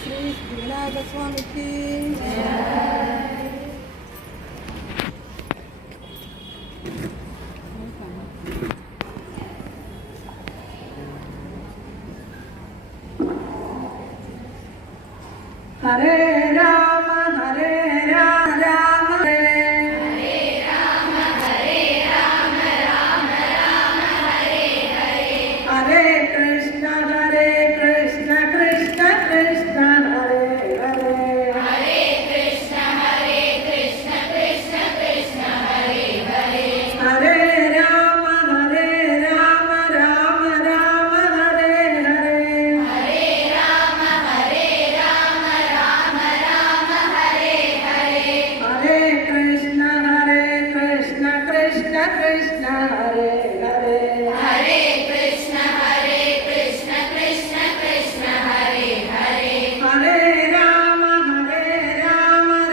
श्री विनायक स्वामी की हरे राम राम हरे कृष्ण कृष्ण कृष्ण हरे हरे हरे कृष्ण कृष्ण कृष्ण हरे हरे हरे राम राम राम हरे हरे हरे राम राम हरे हरे हरे कृष्ण कृष्ण कृष्ण हरे हरे हरे कृष्ण कृष्ण कृष्ण हरे हरे हरे राम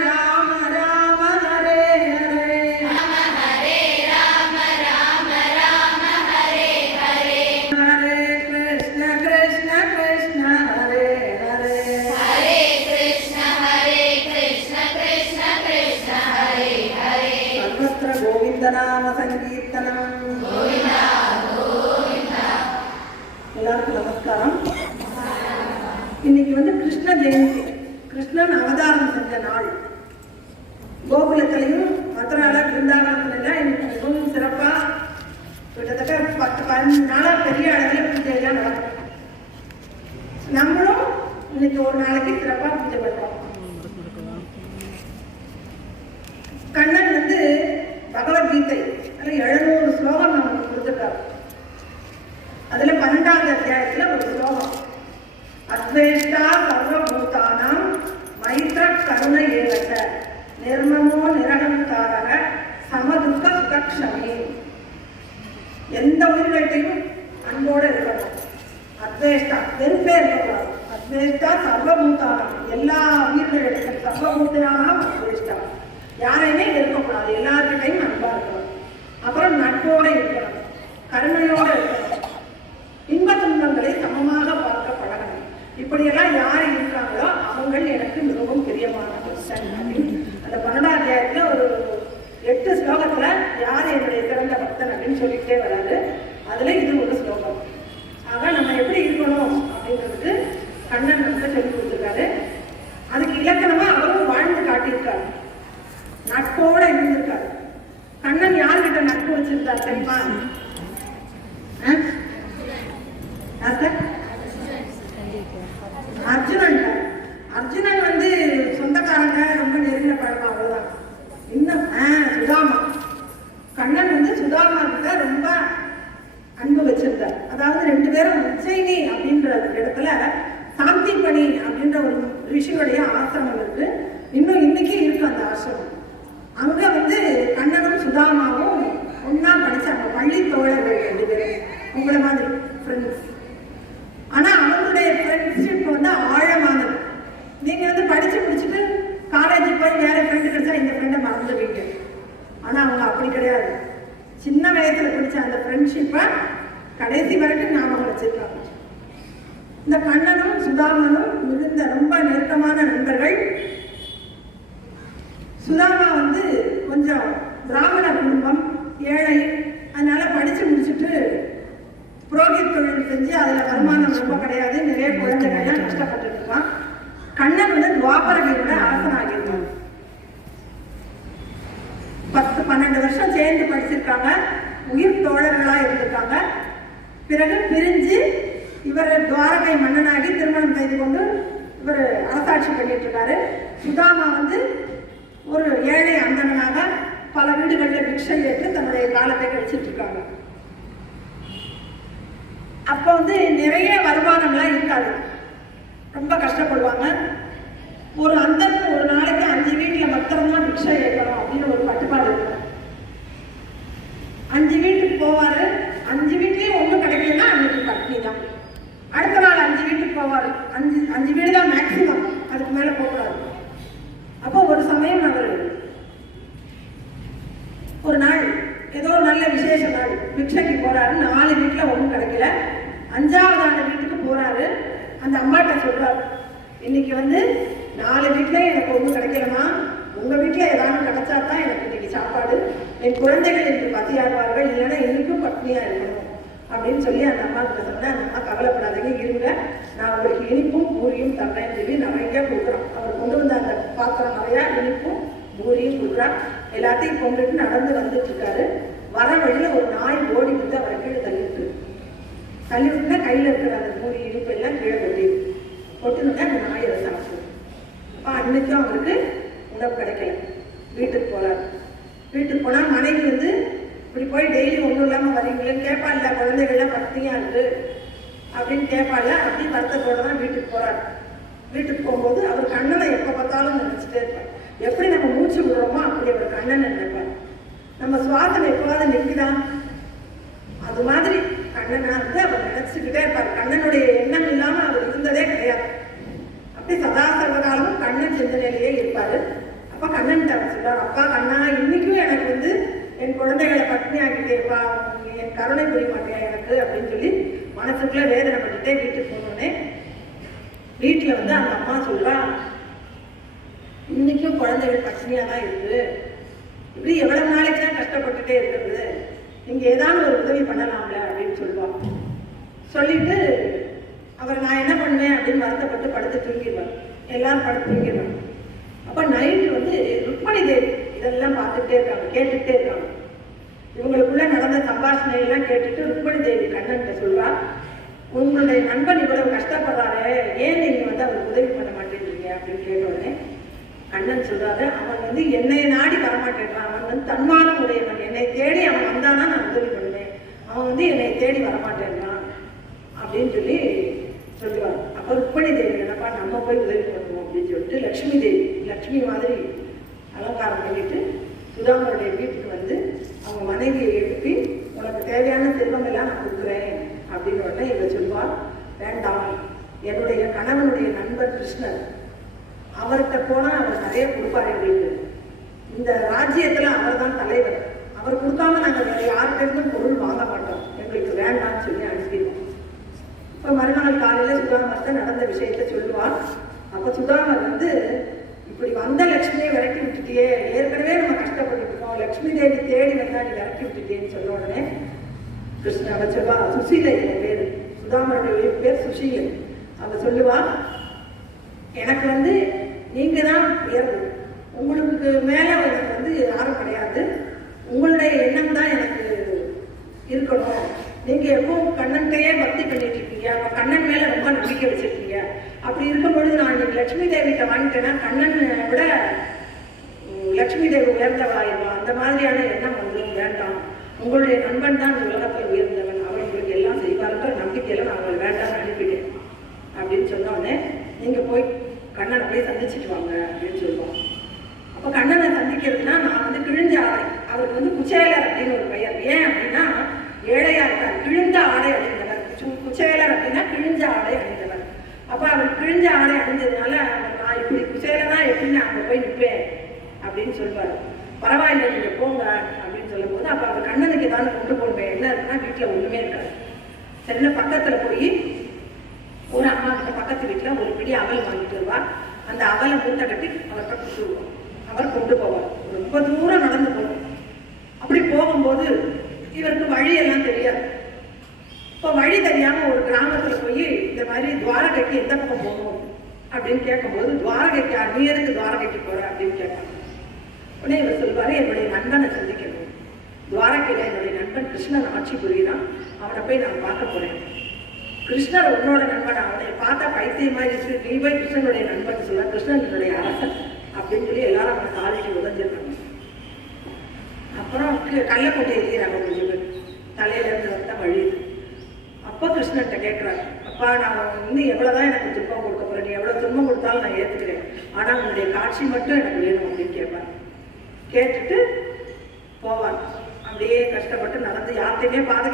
राम राम हरे हरे हरे राम हरे हरे हरे कृष्ण कृष्ण हरे हरे हरे कृष्ण कृष्ण हरे हरे सर्वत्र गोविंद नाम संकीर्तनम எல்லாருக்கும் நமஸ்காரம். இன்னைக்கு கிருஷ்ண ஜெயந்தி, கிருஷ்ணன் அவதாரம் செஞ்ச நாள். கோகுலத்திலையும் மதுரால பிருந்தாவனத்துல இன்னைக்கு மிகவும் சிறப்பா கிட்டத்தட்ட 10-15 நாளா பெரிய அளவில் பூஜையெல்லாம் நடக்கும். நம்மளும் இன்னைக்கு ஒரு நாளைக்கு சிறப்பா பூஜை பண்றோம். கண்ணன் பகவத்கீதை 700 ஸ்லோகம் நமக்கு கொடுத்துருக்காரு. அதுல 12வது அத்தியாயத்துல ஒரு ஸ்லோகம், அத்வேஷ்டா சர்வபூதானாம் மைத்ர கருண ஏவச நிர்மமோ நிரகங்காரக சமதுக்க சுகக்ஷமே. எந்த உயிர்களையும் அன்போடு இருக்கணும். அத்வேஷ்டா வெறுப்பே இருக்கக்கூடாது. அத்வேஷ்டா சர்வபூதானம், எல்லா உயிர்களிடத்தையும் சர்வபூதானாம் அத்வேஷ்டா, யாரையுமே இருக்கக்கூடாது, எல்லார்கிட்டையும் அன்பா இருக்கணும். அப்புறம் நட்போட இருக்கணும், கருணையோட இருக்கணும், இன்ப துன்பங்களை சமமாக பார்க்க பழகணும். இப்படியெல்லாம் யார் இருக்காங்களோ அவங்க எனக்கு மிகவும் பிரியமானவர்கள் அப்படின்னு அந்த 12வது அத்தியாயத்துல ஒரு 8 ஸ்லோகத்துல யார் என்னுடைய சிறந்த பக்தன் அப்படின்னு சொல்லிட்டே வராது. அதுல இது ஒரு ஸ்லோகம். ஆக நம்ம எப்படி இருக்கணும் அப்படிங்கிறதுக்கு கண்ணன் சொல்லி கொடுத்துருக்காரு. அதுக்கு இலக்கணமா அவரும் வாழ்ந்து காட்டியிருக்காரு, நட்போட இருந்திருக்காரு. கண்ணன் யார்கிட்ட நட்பு வச்சிருந்தார் தெரியுமா? அர்ஜுனன். அர்ஜுனன் சொந்தக்காரங்க ரொம்ப நெருங்கின பழக்கம், அவ்வளவுதான். இன்னும் சுதாமா, கண்ணன் சுதாமா கிட்ட ரொம்ப அன்பு வச்சிருந்தார். அதாவது 2 பேரும் உச்சைனி அப்படின்ற இடத்துல சாந்திப்பணி அப்படின்ற ஒரு ரிஷியுடைய ஆசிரமம் இருக்கு. இன்னும் இன்னைக்கு இருக்கு அந்த ஆசிரமம். அங்க கண்ணனும் சுதாமாவும் ஒன்னா படிச்சாங்க, பள்ளி தோழர்கள் 2 பேரும், உங்களை மாதிரி ஃப்ரெண்ட்ஸ். ஆனா அவங்களுடைய ஃப்ரெண்ட்ஷிப் ஆழமானது. நீங்க படிச்சு முடிச்சுட்டு காலேஜ் போய் வேற ஃப்ரெண்டு கிடைச்சா இந்த ஃப்ரெண்டை மறந்துடுவீங்க. ஆனா அவங்க அப்படி கிடையாது. சின்ன வயசுல பிடிச்ச அந்த ஃப்ரெண்ட்ஷிப்பை கடைசி வரைக்கும் ஞாபகம் வச்சிருக்காங்க. இந்த கண்ணனும் சுதாமனும் மிகுந்த ரொம்ப நெருக்கமான நண்பர்கள். சுதாமா கொஞ்சம் பிராமண குடும்பம், ஏழை. அதனால படிச்சு முடிச்சுட்டு புரோகித் தொழில் செஞ்சு அதுல வருமானம் ரொம்ப கிடையாது, நிறைய குழந்தைகள்லாம் கஷ்டப்பட்டு இருக்கான். கண்ணன் துவாபரகியோட அரசனாகியிருக்காங்க. 10-12 வருஷம் சேர்ந்து படிச்சிருக்காங்க, உயிர் தோழர்களா இருந்திருக்காங்க. பிறகு பிரிஞ்சு இவர் துவாரகை மன்னனாகி திருமணம் செய்து கொண்டு இவர் அரசாட்சி பண்ணிட்டு இருக்காரு. சுதாமா ஒரு ஏழை அந்தணனாக பல வீடுகளில் பிக்ஷை ஏற்று தன்னுடைய காலத்தை கழிச்சிட்டு இருக்காங்க. அப்போ நிறைய வருமானம்லாம் இருக்காது, ரொம்ப கஷ்டப்படுவாங்க. ஒரு அந்தணன் ஒரு நாளைக்கு 5 வீட்டில் மாத்திரம்தான் பிக்ஷை ஏற்கணும் அப்படின்னு ஒரு கட்டுப்பாடு இருக்கு. 5 வீட்டுக்கு போவாரு, 5 வீட்லயும் ஒன்றும் கிடைக்கலன்னா அன்னைக்கு பட்னி தான். அடுத்த நாள் 5 வீட்டுக்கு போவாரு, 5 வீடு தான் மேக்சிமம், அதுக்கு மேல போகக்கூடாது. அப்போ ஒரு சமயம் அவர் ஒரு நாள் ஏதோ நல்ல விசேஷ நாள் பிக்ஷைக்கு போறாரு. 4 வீட்டுல ஒன்றும் கிடைக்கல. 5வது வீட்டுக்கு போறாரு. அந்த அம்மாட்ட சொல்றாரு, இன்னைக்கு வந்து 4 வீட்டில் எனக்கு ஒன்றும் கிடைக்கலமா, உங்கள் வீட்டில் ஏதாவது கிடைச்சா தான் எனக்கு இன்னைக்கு சாப்பாடு, என் குழந்தைகள் எனக்கு பசியாடுவார்கள், இல்லைன்னா இன்னைக்கும் பட்னியாக இருக்கணும் அப்படின்னு சொல்லி அந்த அம்மா கிட்ட சொன்னேன். அந்த அம்மா கவலைப்படாதீங்க, இருங்க, நான் உங்களுக்கு இனிப்பும் பூரியும் தர்றேன்னு சொல்லி நிறைய கொடுக்குறோம். அவர் கொண்டு வந்த அந்த பாத்திரம் நிறையா இனிப்பும் பூரியும் கொடுக்குறான். எல்லாத்தையும் கொண்டுட்டு நடந்து வந்துட்டு இருக்காரு. வர வழியில் ஒரு நாய் ஓடி வந்து அவரை கீழே தள்ளிவிட்டு கையில் இருக்கிற அந்த பூரி இனிப்பு எல்லாம் கீழே கொட்டினோடனே அந்த நாயை அதை சாப்பிடுவோம். அப்போ அன்னைக்கும் அவருக்கு உணவு கிடைக்கல. வீட்டுக்கு போகிறார். வீட்டுக்கு போனால் மனைவி வந்து இப்படி போய் டெய்லி ஒன்றும் இல்லாமல் வரீங்களேன்னு கேட்பாள். குழந்தைகள்லாம் பத்தியாக இருக்கு அப்படின்னு கேட்பாள். அப்படி வருத்தத்தோடு தான் வீட்டுக்கு போகிறார். வீட்டுக்கு போகும்போது அவர் கண்ணனை எப்போ பார்த்தாலும் நினச்சிட்டே இருப்பார். எப்படி நம்ம மூச்சு விடுறோமோ அப்படி அவர் கண்ணனை நினைப்பார். நம்ம சுவாசம் எப்போவாது நிற்குதான், அது மாதிரி கண்ணனா வந்து அவர் நினைச்சுக்கிட்டே இருப்பார். கண்ணனுடைய எண்ணம் இல்லாமல் அவர் இருந்ததே கிடையாது. அப்படி சதா சர்வகாலமும் கண்ணன் சிந்தனையிலேயே இருப்பார். அப்போ கண்ணன் அவர் சொல்றார், அப்பா கண்ணா, இன்னைக்கும் எனக்கு வந்து என் குழந்தைகளை பட்டினி ஆக்கிட்டேப்பா, என் கருணை புரிய மாட்டேன் எனக்கு அப்படின்னு சொல்லி மனசுக்குள்ள வேதனை பண்ணிட்டே வீட்டுக்கு போனோடனே வீட்டில் வந்து அந்த அம்மா சொல்றா, இன்னைக்கும் குழந்தைகள் பட்டினியாக தான் இருக்கு, இப்படி எவ்வளவு நாளைக்கு தான் கஷ்டப்பட்டுட்டே இருக்கிறது, நீங்க ஏதாவது ஒரு உதவி பண்ணலாம்ல அப்படின்னு சொல்லுவாங்க. சொல்லிட்டு அவர் நான் என்ன பண்ணுவேன் அப்படின்னு வருத்தப்பட்டு படுத்து தூங்கிடுவார். எல்லாரும் படுத்து தூங்கிடுவாங்க. அப்போ நைட்டு வந்து ருக்மணி தேவி இதெல்லாம் பார்த்துட்டே இருக்காங்க, கேட்டுக்கிட்டே இருக்காங்க. இவங்களுக்குள்ள நடந்த சம்பாஷணையெல்லாம் கேட்டுட்டு ருக்மணி தேவி கண்ணன்கிட்ட சொல்றா, உங்களுடைய நண்பன் இவ்வளவு கஷ்டப்படுறாரு, ஏன் நீங்க வந்து அவருக்கு உதவி பண்ண மாட்டேன்றீங்க அப்படின்னு கேட்ட உடனே கண்ணன் சொல்றாரு, அவன் வந்து என்னை நாடி வரமாட்டேன்றான், அவன் வந்து தன்மானம் உடையவன், என்னை தேடி அவன் வந்தானா நான் உதவி பண்ணுவேன், அவன் வந்து என்னை தேடி வரமாட்டேன்றான் அப்படின்னு சொல்லி சொல்லுவார். அப்போ ருக்மணி தேவி என்னப்பா நம்ம போய் உதவி பண்ணுவோம் அப்படின்னு சொல்லிட்டு லக்ஷ்மி தேவி, லக்ஷ்மி மாதிரி அலங்காரம் பண்ணிட்டு சுதாமருடைய வீட்டுக்கு வந்து அவங்க மனைவியை எழுப்பி உனக்கு தேவையான செல்வம் எல்லாம் நான் கொடுக்குறேன் அப்படின்னு உடனே இவ சொல்லுவார், வேண்டாம், என்னுடைய கணவனுடைய நண்பர் கிருஷ்ணர், அவர்கிட்ட போனால் அவர் நிறைய கொடுப்பார் எங்களுக்கு, இந்த ராஜ்யத்தில் அவர் தான் தலைவர், அவர் கொடுக்காம நாங்கள் வேற யார்கிட்ட பொருள் வாங்க மாட்டோம், எங்களுக்கு வேண்டாம்னு சொல்லி அனுப்பிடுவோம். இப்போ மறுநாள் காலையில் சுதாமர்கிட்ட நடந்த விஷயத்த சொல்லுவார். அப்போ சுதாமர் வந்து இப்படி வந்த லட்சுமியை விரட்டி விட்டுட்டியே, ஏற்கனவே நம்ம கஷ்டப்பட்டுருக்கோம், லட்சுமி தேவி தேடி வந்தா நீ விரட்டி விட்டுட்டேன்னு சொன்ன உடனே கிருஷ்ணன் அவ சொல்வா, சுசீலை என் பேர், சுதாமருடைய பேர் சுசீலை. அவ சொல்லுவா, எனக்கு வந்து நீங்க தான் உயர்வு, உங்களுக்கு மேல எனக்கு வந்து யாரும் கிடையாது, உங்களுடைய எண்ணம் தான் எனக்கு இருக்கணும், நீங்க எப்பவும் கண்ணன்கிட்டயே பக்தி பண்ணிட்டு இருக்கீங்க, கண்ணன் மேல ரொம்ப நம்பிக்கை வச்சிருக்கீங்க, அப்படி இருக்கும் பொழுது நான் இன்னைக்கு லட்சுமி தேவிகிட்ட வாங்கிட்டேன்னா கண்ணனை விட லட்சுமி தேவி உயர்ந்தவளாயிருவா, அந்த மாதிரியான எண்ணம் வந்து வேண்டாம், உங்களுடைய நண்பன் தான் இந்த உலகத்தில் உயர்ந்தவன், அவன் உங்களுக்கு எல்லாம் செய்வார்ன்ற நம்பிக்கையில நான் அவங்களை வேண்டாம்னு அனுப்பிட்டேன் அப்படின்னு சொன்ன உடனே நீங்க போய் கண்ணனை போய் சந்திச்சுட்டு வாங்க அப்படின்னு சொல்லுவாங்க. அப்போ கண்ணனை சந்திக்கிறதுனா நான் வந்து கிழிஞ்ச ஆடை, அவருக்கு வந்து குச்சேலர் அப்படின்னு ஒரு பெயர், ஏன் அப்படின்னா ஏழையா இருக்கார், கிழிந்த ஆடை அணிந்தவர், குச்சேலர் அப்படின்னா கிழிஞ்ச ஆடை அணிந்தவர். அப்போ அவர் கிழிஞ்ச ஆடை அணிஞ்சதுனால நான் இப்படி குச்சேலனா எப்படின்னு அங்கே போய் நிற்பேன் அப்படின்னு சொல்லுவார். பரவாயில்லை நீங்கள் போங்க அப்படின்னு சொல்லும் போது அப்போ அவர் கண்ணனுக்கு ஏதாவது கொண்டு போடுவேன், என்ன இருக்குன்னா வீட்டில் ஒன்றுமே இருக்காது. சரின்னு பக்கத்தில் போய் ஒரு அம்மா கிட்ட பக்கத்து வீட்டில் ஒரு பிடி அவல் வாங்கிட்டு வருவார். அந்த அவலை மூட்டை கட்டி அவர்கிட்ட கொடுத்துருவோம். அவர் கொண்டு போவார். ரொம்ப தூரம் நடந்து போகும். அப்படி போகும்போது இவருக்கு வழியெல்லாம் தெரியாது. இப்போ வழி தெரியாம ஒரு கிராமத்துல போய் இந்த மாதிரி துவாரகைக்கு எந்த பக்கம் போகணும் அப்படின்னு கேட்கும்போது, துவாரகைக்கு நீ எதுக்கு துவாரகைக்கு போற அப்படின்னு கேட்பாங்க. உடனே இவர் சொல்வாரு, என்னுடைய நண்பனை சந்திக்கணும், துவாரகையில என்னுடைய நண்பன் கிருஷ்ணன் ஆட்சி புரியுறான், அவனை போய் நான் பார்க்க போறேன். கிருஷ்ணர் உன்னோட நண்பன், அவனை பார்த்தா பைத்தியம் மாதிரி இருக்கு, நீ போய் கிருஷ்ணனுடைய நண்பன் சொல்ல, கிருஷ்ணன் என்னுடைய அரசன் அப்படின்னு சொல்லி எல்லாரும் அவனை காலிட்டு உதஞ்சிருக்காங்க. அப்புறம் கள்ளக்கொட்டை எழுதிறாங்க கொஞ்சம் பேர், தலையில இருந்து வந்தா வழி. அப்போ கிருஷ்ணன்கிட்ட கேட்குறாரு, அப்பா நான் இன்னும் எவ்வளோதான் எனக்கு துன்பம் கொடுக்க போறேன், நீ எவ்வளோ துன்பம் கொடுத்தாலும் நான் ஏற்றுக்கிறேன், ஆனால் உன்னுடைய காட்சி மட்டும் எனக்கு வேணும் அப்படின்னு கேட்பார். கேட்டுட்டு போவார். அப்படியே கஷ்டப்பட்டு நடந்து, யார்கிட்டையுமே பாதை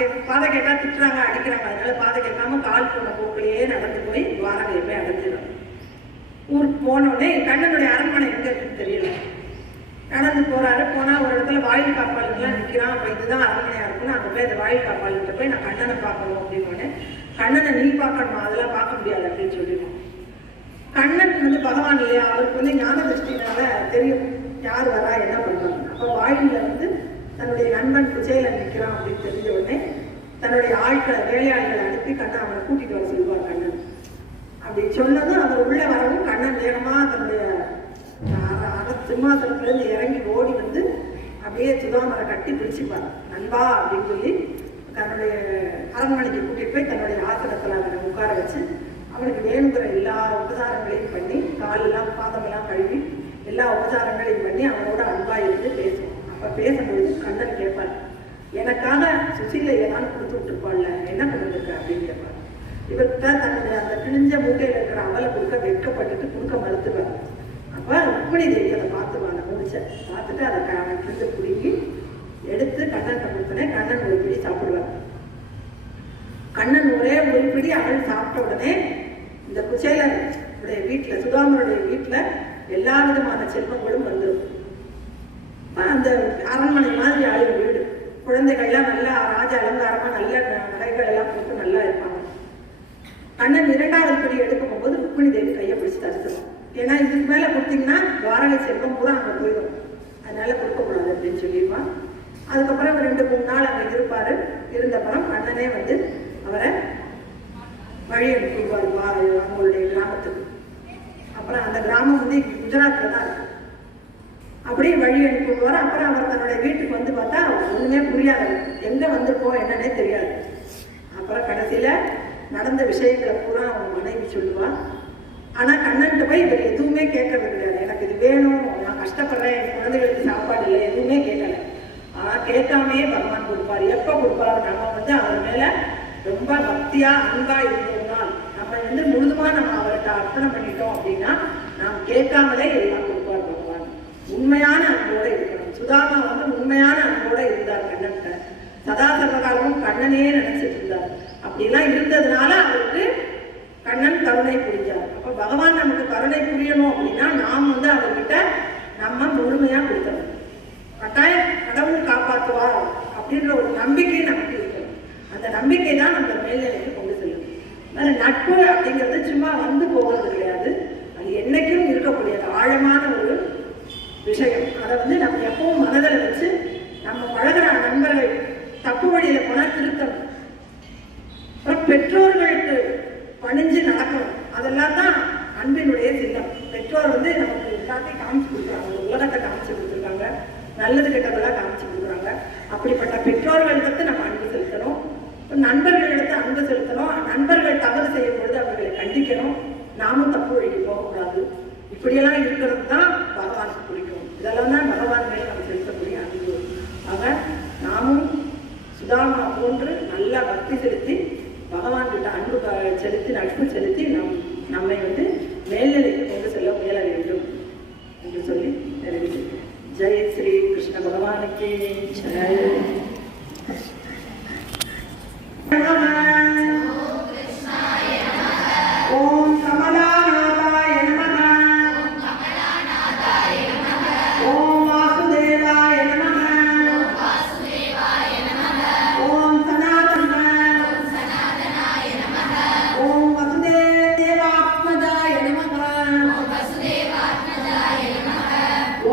கேட்டால் திட்டுறாங்க, அடிக்கிறாங்க, அதனால பாதை கேட்காம கால் போன போக்கிலேயே நடந்து போய் துவாரகையை போய் அடைஞ்சிடும். ஊருக்கு போனோடனே கண்ணனுடைய அரண்மனை எங்கே இருக்குன்னு தெரியல. நடந்து போறாரு. போனால் ஒரு இடத்துல வாயில் காப்பாளுங்கெல்லாம் நிற்கிறான். அப்போ இதுதான் அரண்மனையாக இருக்குன்னு அங்கே போய் அந்த வாயில் காப்பாளுங்கிட்ட போய் நான் கண்ணனை பார்க்கணும் அப்படின்னு. கண்ணனை நீ பார்க்கணுமா, அதெல்லாம் பார்க்க முடியாது அப்படின்னு சொல்லிடுவோம். கண்ணன் வந்து பகவான் இல்லையா, அவருக்கு வந்து ஞான திருஷ்டினால தெரியும் யார் வரா என்ன பண்ணுவாங்க. அப்போ வாயில வந்து தன்னுடைய நண்பன் குச்சேலன் நிற்கிறான் அப்படின்னு தெரிஞ்ச உடனே தன்னுடைய ஆட்களை வேலையாட்களை அனுப்பி கண்ணன் அவனை கூட்டிட்டு வர சொல்லுவார். கண்ணன் அப்படி சொன்னதும் அவர் உள்ள வரவும் கண்ணன் வேகமா தன்னுடைய சிம்மாசனத்திலிருந்து இறங்கி ஓடி வந்து அப்படியே சுதாமரை கட்டி பிடிச்சிப்பார். நண்பா அப்படின்னு சொல்லி தன்னுடைய அரண்மனைக்கு கூட்டிட்டு போய் தன்னுடைய ஆசனத்தில் அவனை உட்கார வச்சு அவனுக்கு வேணுங்கிற எல்லா உபசாரங்களையும் பண்ணி காலெல்லாம் பாதமெல்லாம் கழுவி எல்லா உபசாரங்களையும் பண்ணி அவனோட அன்பா இருந்து பேசுவோம். அப்ப பேசும்பொழுது கண்ணன் கேட்பார், எனக்காக சுசீலையை தான் கொடுத்து விட்டுருப்பாள்ல, என்ன பண்ணிருக்க அப்படின்னு கேட்பார். இவர்கிட்ட தன்னுடைய அந்த கிழிஞ்ச மூட்டையில் இருக்கிற அவலை கொடுக்க வெட்கப்பட்டுட்டு கொடுக்க மறுத்துவார். அப்ப ருக்மிணி தேவி அதை பார்த்துவாங்க, முடிச்ச பார்த்துட்டு அதை அவன் கிழிஞ்ச பிடிக்கி எடுத்து கண்ணன் கொடுத்தனே கண்ணன் ஒரு பிடி சாப்பிடுவார். கண்ணன் ஒரே ஒரு பிடி அவள் சாப்பிட்ட உடனே இந்த குச்சேலனுடைய வீட்டுல சுதாமருடைய வீட்டுல எல்லா விதமான செல்வங்களும் வந்துடும். அந்த அரண்மனை மாதிரி ஆளும் வீடு, குழந்தைகள்லாம் நல்லா ராஜ அலங்காரமா நல்ல நகைகள் எல்லாம் போட்டு நல்லா இருப்பாங்க. கண்ணன் இரண்டாவது படி எடுக்கும் போது ருக்மிணி தேவி கையை பிடிச்சி தடுத்துடும். ஏன்னா இதுக்கு மேல கொடுத்தீங்கன்னா துவாரகை செல்வம் கூட அங்க போயிடும், அதனால கொடுக்கக்கூடாது அப்படின்னு சொல்லிடுவான். அதுக்கப்புறம் 2-3 நாள் அங்க இருப்பாரு. இருந்தப்புறம் கண்ணனே வந்து அவரை வழி அனுப்பிடுவார் அவங்களுடைய கிராமத்துக்கு. அப்புறம் அந்த கிராமம் வந்து குஜராத்ல தான் இருக்கு. அப்படியே வழி அனுப்பிடுவார். அப்புறம் அவர் தன்னுடைய வீட்டுக்கு வந்து பார்த்தா ஒண்ணுமே புரியாது, எங்க வந்திருக்கோம் என்னன்னே தெரியாது. அப்புறம் கடைசியில நடந்த விஷயங்களை பூரா அவங்க மனைவி சொல்லுவான். ஆனா கண்ணன்ட்டு போய் இவர் எதுவுமே கேட்கறது கிடையாது. எனக்கு இது வேணும், நான் கஷ்டப்படுறேன், என் குழந்தைகளுக்கு சாப்பாடு இல்லை, எதுவுமே கேட்கல. ஆனா கேட்காமே பகவான் கொடுப்பாரு. எப்ப கொடுப்பாரு, நம்ம வந்து அவர் மேல ரொம்ப பக்தியா அன்பா இருந்தோம்னால், நம்ம வந்து முழுதுமா நம்ம அவர்கிட்ட அர்ப்பணம் பண்ணிட்டோம் அப்படின்னா நாம் கேட்காமலே எல்லாம் கொடுப்பார் பகவான். உண்மையான அன்போட இருக்கணும். சுதாமா வந்து உண்மையான அன்போட இருந்தார் கண்ணன்கிட்ட. சதா சர்வகாலமும் கண்ணனே நினைச்சிட்டு இருந்தார். அப்படிலாம் இருந்ததுனால அவருக்கு கண்ணன் கருணை புரிஞ்சார். அப்ப பகவான் நமக்கு கருணை புரியணும் அப்படின்னா நாம் வந்து அவர்கிட்ட நம்ம முழுமையா கொடுக்கணும். கட்டாயம் கடவுள் காப்பாற்றுவார் அப்படின்ற ஒரு நம்பிக்கை நமக்கு இருக்கணும். அந்த நம்பிக்கை தான் நம்ம மேல்நிலைக்கு கொண்டு செல்லும். அதனால நட்பு அப்படிங்கிறது சும்மா வந்து போகிறது கிடையாது, அது என்னைக்கும் இருக்கக்கூடியது ஆழமான ஒரு விஷயம். அதை வந்து நம்ம எப்பவும் மனதில் வச்சு நம்ம பழகிற நண்பர்கள் தப்பு வழியில போனால் திருத்தணும். அப்புறம் பெற்றோர்களுக்கு பணிஞ்சு நடக்கணும். அதெல்லாம் தான் அன்பினுடைய சின்னம். பெற்றோர் வந்து நமக்கு எல்லாத்தையும் காமிச்சு கொடுக்குறாங்க, உலகத்தை காமிச்சு கொடுத்துருக்காங்க, நல்லது கெட்டதெல்லாம் காமிச்சு கொடுக்குறாங்க. அப்படிப்பட்ட பெற்றோர்களிடத்து நம்ம அன்பு செலுத்தணும். நண்பர்களிடத்து அன்பு செலுத்தணும். நண்பர்கள் தவறு செய்யும் பொழுது அவர்களை கண்டிக்கணும். நாமும் தப்பு வழிக்கு போகக்கூடாது. இப்படியெல்லாம் இருக்கிறது தான் பகவானுக்கு பிடிக்கும். இதெல்லாம் தான் பகவான் மேலே நம்ம செலுத்தக்கூடிய அன்பு. ஆக நாமும் சுதாமா போன்று நல்லா பக்தி செலுத்தி பகவான் கிட்ட அன்பு செலுத்தி நட்பு செலுத்தி நம்மை வந்து மேல்நிலைக்கு கொண்டு செல்ல முயல வேண்டும் என்று சொல்லி தெரிவிக்கிறேன். ஜெய் ஸ்ரீ கிருஷ்ண பகவானுக்கு ஜெய். ஓம் கமலாநாதாய நமஹ. ஓம் வாசுதேவாய நமஹ. ஓம் சனாதனாய நமஹ. ஓம் வசுதேவாத்மஜாய நமஹ.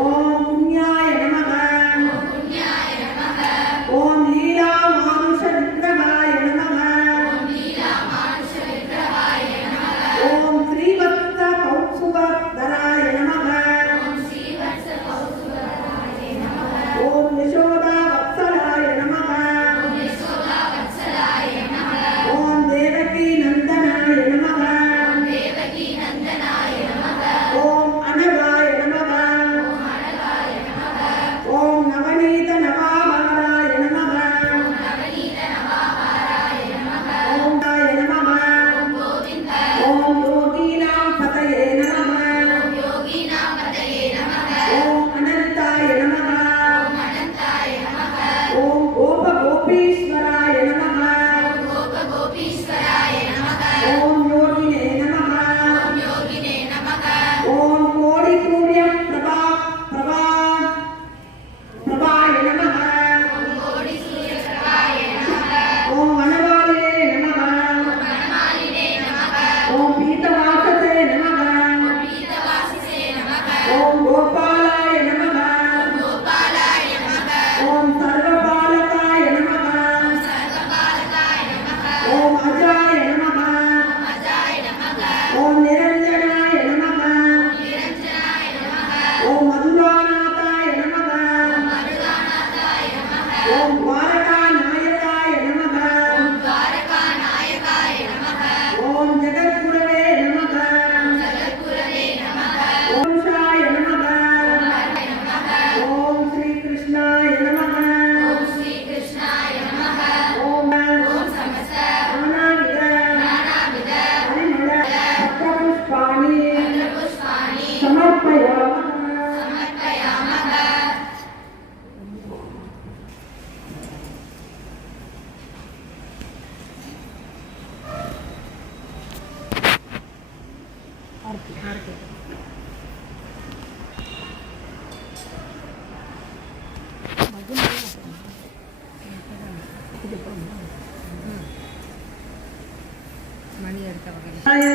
ஓம் புண்ணியாய நமஹ. ஓம் லீலா மானுஷ விக்கிரகாய நமஹ.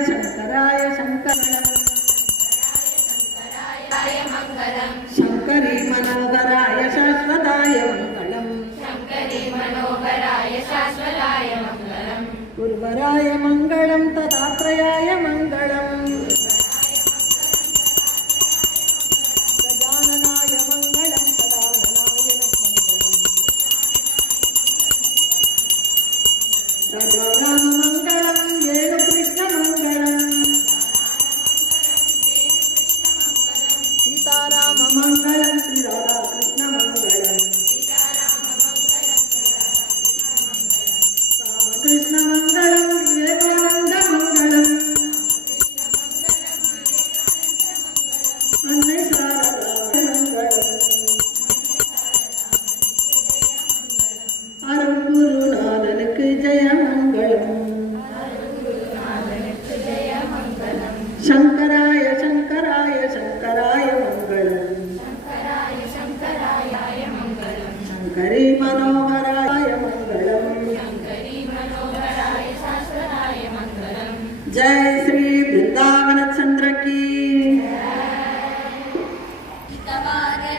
शंकराय शंकरं मङ्गलम् शंकरी मनोहराय शाश्वताय मङ्गलम् शङ्करी मनोहराय शाश्वताय मङ्गलम् गुरुवराय मङ्गलं तदात्रयाय मङ्गलम् गजाननाय मङ्गलं सदाननाय मङ्गलम् राजाराममङ्गलं वेणुकृष्णमङ्गलम् सीताराममङ्गलं श्रीराधाकृष्णमङ्गलम् रामकृष्णमङ्गलं विवेकानन्दमङ्गलम् अन्नै शारदामङ्गलम् அருள் குருநாதனுக்கு ஜெயமங்கலம் சங்கராய சங்கராய சங்கராய மங்களம் சங்கரி மனோகராய மங்களம் जय श्री वृंदावन चंद्र की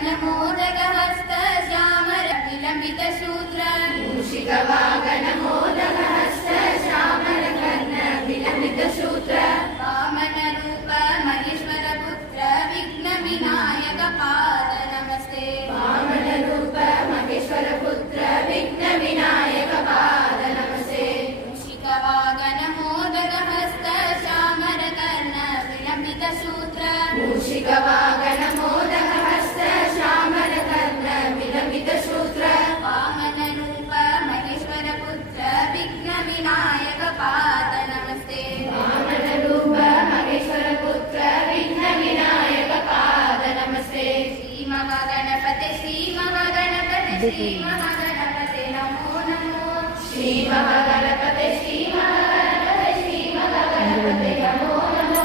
वागनमोदकहस्त श्यामर विलम्बित सूत्र मूषिक वागनमोदकहस्त श्यामर कर्ण विलम्बित सूत्र वामन रूप महेश्वर पुत्र विघ्न विनायक पाद नमस्ते वामन रूप महेश्वर पुत्र विघ्न विनायक पाद नमस्ते मूषिक वागनमोदकहस्त श्यामर कर्ण विलम्बित सूत्र मूषिक वागनमोदकहस्त श्यामर कर्ण विलम्बित सूत्र वामन रूप महेश्वर पुत्र विघ्न विनायक पाद नमस्ते वामन रूप महेश्वर पुत्र विघ्न विनायक पाद नमस्ते श्री महागणपते नमो नमो श्री महागणपते नमो नमो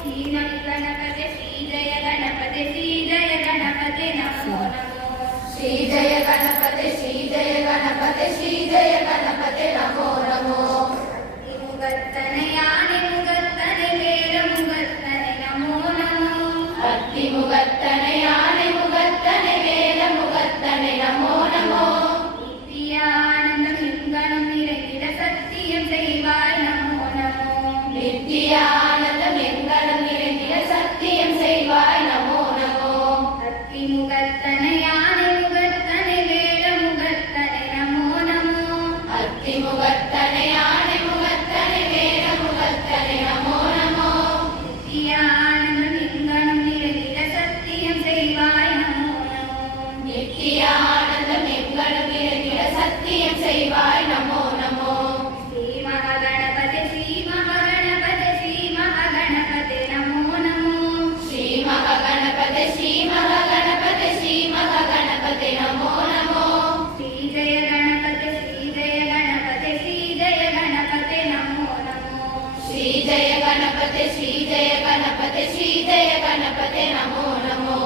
श्री गणपते श्री जय गणपते नमो नमो श्री जय गणपते श्री जय गणपते श्री जय गणपते नमो नमो मुगत्तने यानि मुगत्तने वेद मुगत्तने नमो नमो अत्ति मुगत्तने यानि मुगत्तने वेद मुगत्तने नमो नमो नित्यानन्दं लिङ्गनं निरञ्जित सत्यं செய்வாய் நமோ நமோ நித்யானந்தம் எங்கனம் நிறைந்திட சத்தியம் செய்வாய் நமோ நமோ அத்தி முகத்தனை யானை முகத்தனை வேத முகத்தனை நமோ நமோ அத்தி முகத்தனை யானை முகத்தனை வேத முகத்தனை நமோ நமோ நித்யானந்தம் எங்கனம் நிறைந்திட சத்தியம் செய்வாய் நமோ நமோ நித்யானந்தம் எங்கனம் நிறைந்திட சத்தியம் செய்வாய் நமோ நமோ ஸ்ரீ மகாகணபதி நமோ நமோ ஸ்ரீ மகாகணபதி நமோ நமோ ஸ்ரீ ஜெய கணபதி நமோ நமோ ஸ்ரீ ஜெய கணபதி நமோ நமோ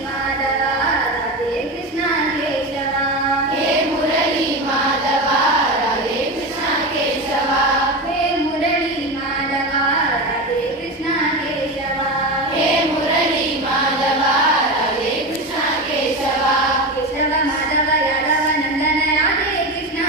माधवा राधे कृष्णा केशवा हे मुरली माधवा राधे कृष्णा केशवा हे मुरली माधवा राधे कृष्णा केशवा हे मुरली माधवा राधे कृष्णा केशवा केशव माधव यादव नंदन राधे कृष्णा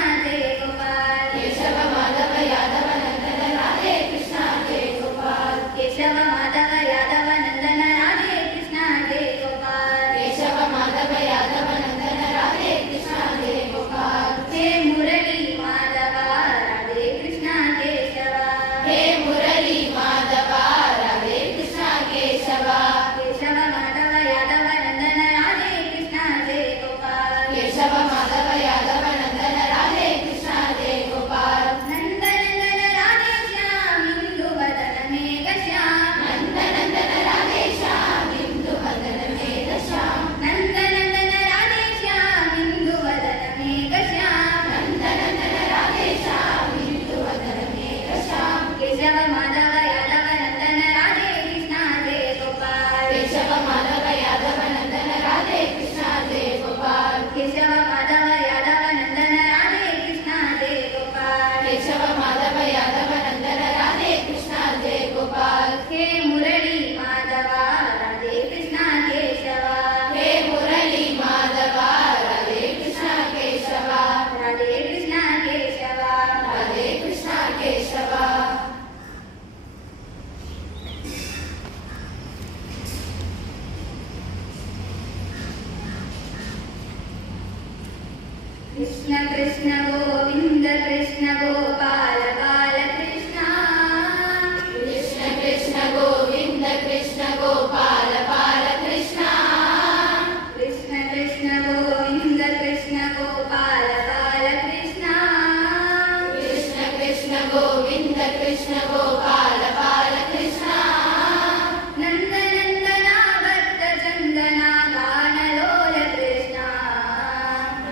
कृष्ण कृष्ण गोविन्द कृष्ण गोपाल बाल कृष्ण कृष्ण कृष्ण गोविन्द कृष्ण गोपाल बाल कृष्ण कृष्ण कृष्ण गोविन्द कृष्ण गोपाल बाल कृष्ण कृष्ण कृष्ण गोविन्द कृष्ण गोपाल बाल कृष्ण नन्द नन्दना भक्त चन्दना गानलोल कृष्ण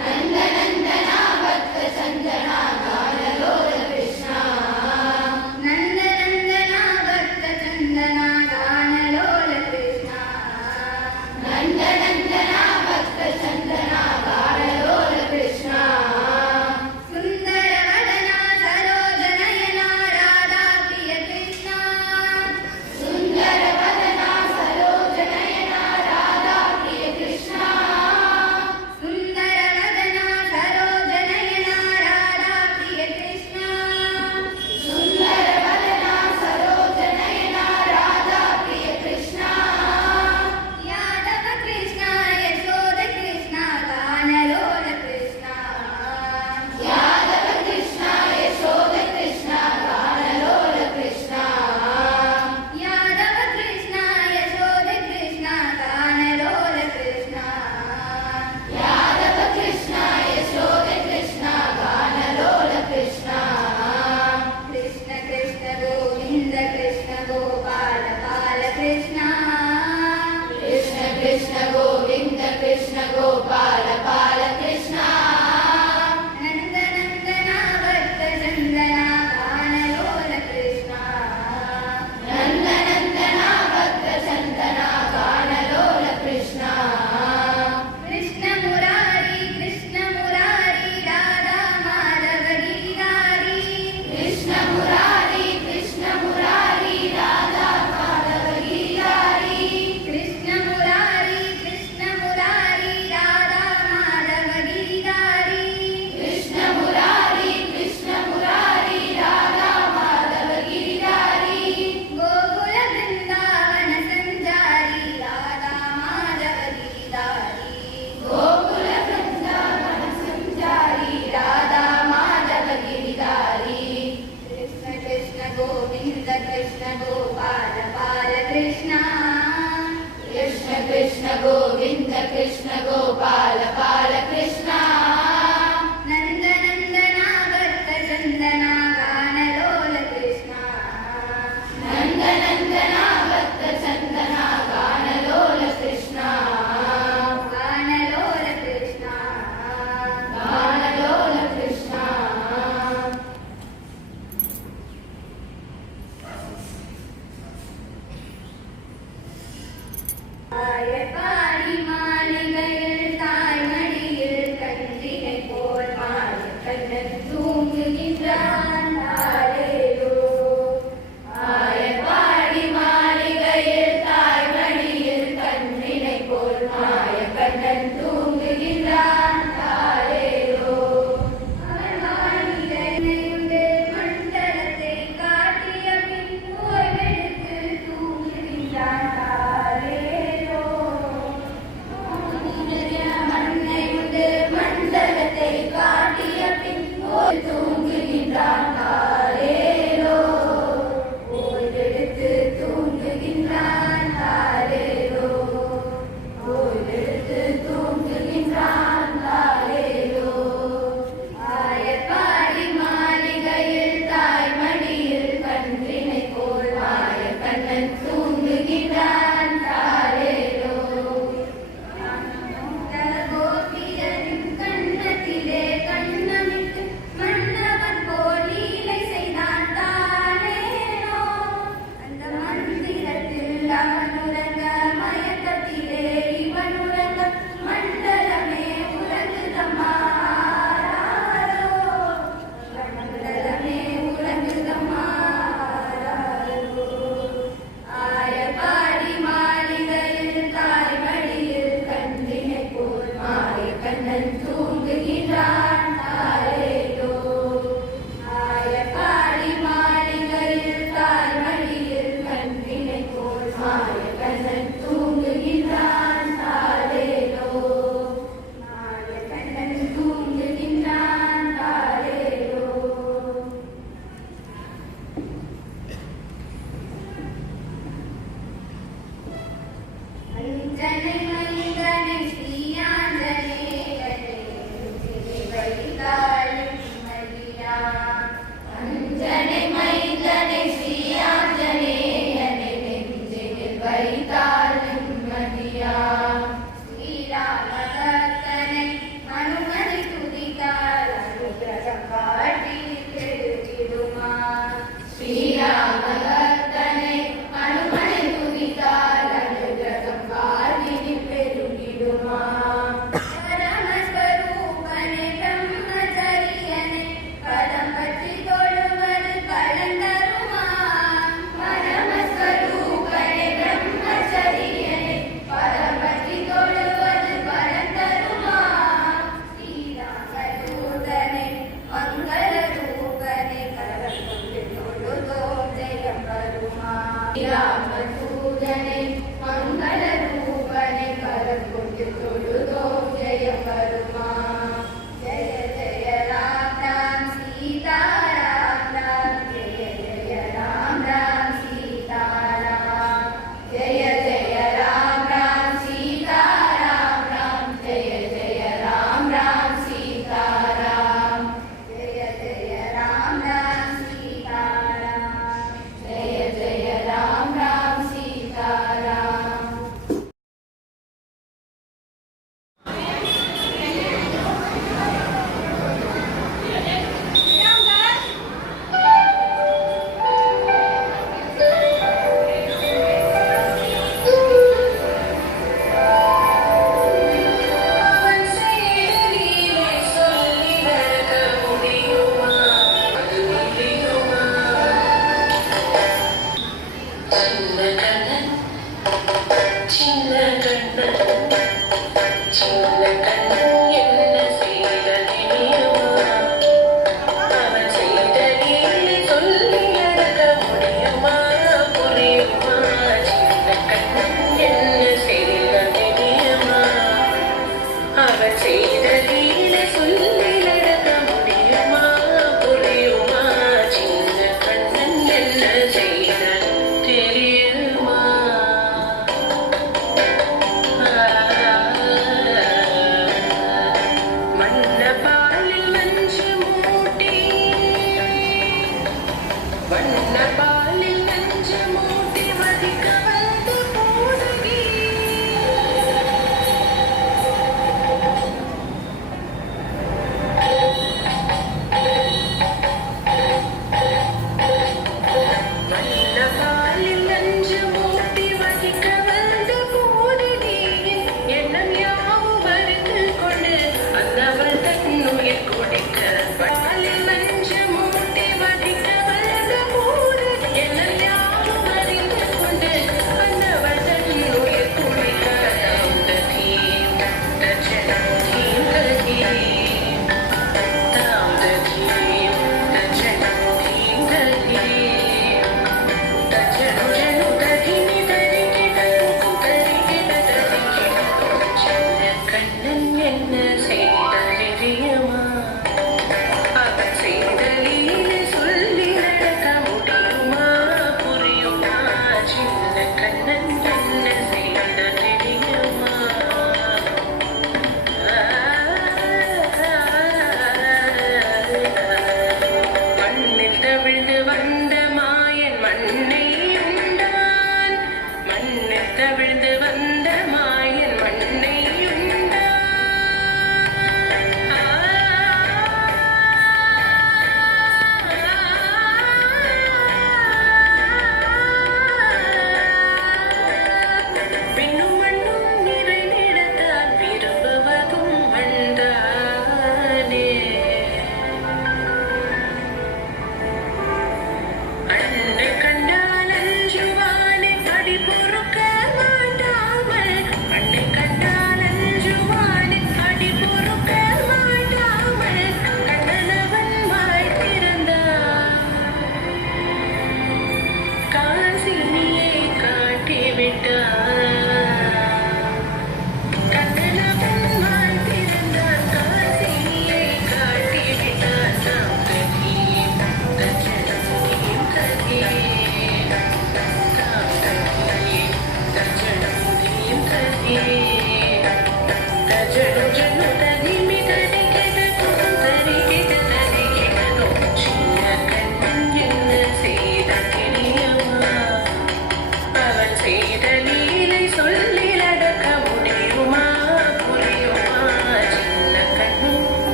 नन्द नन्दना भक्त चन्दना गानलोल कृष्ण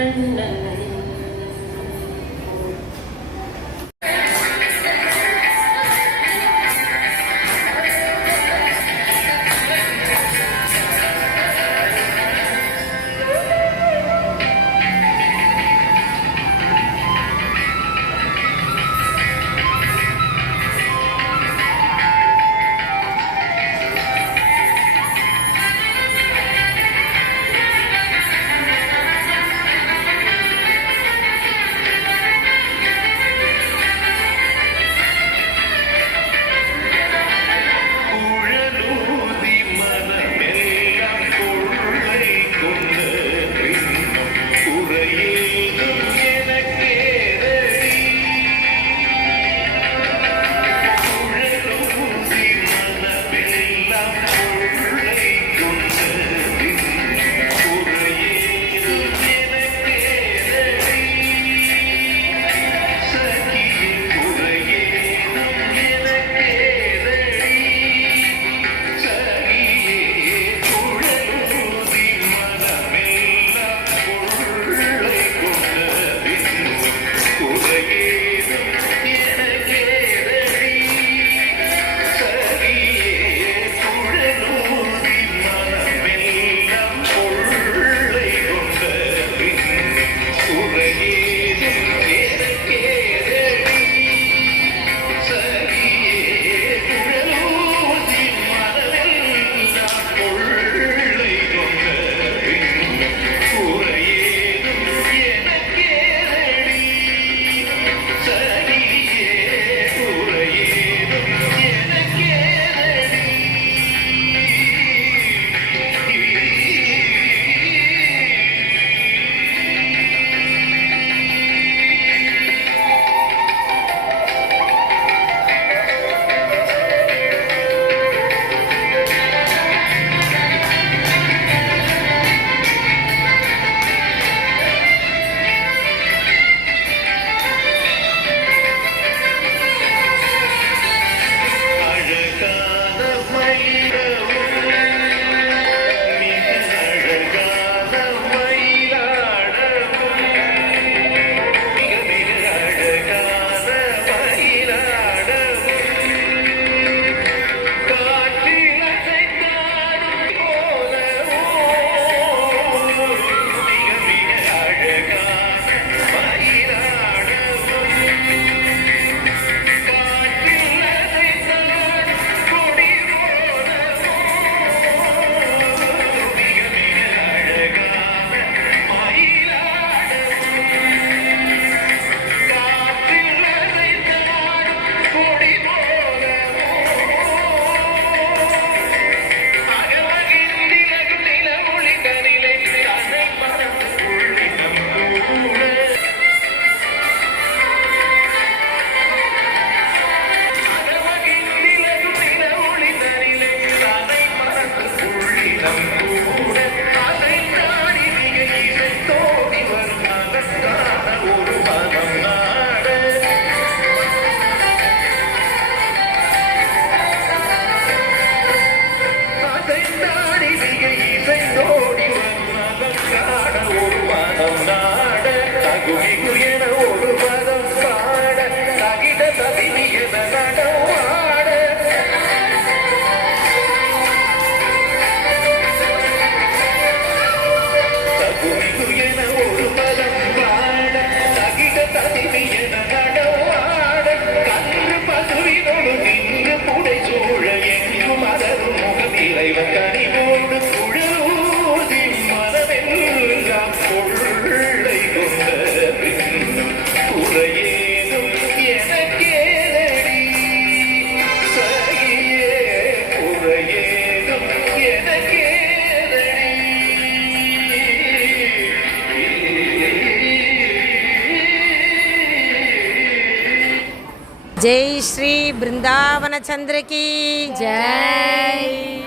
கண்ணன். जय श्री वृंदावन चंद्र की जय।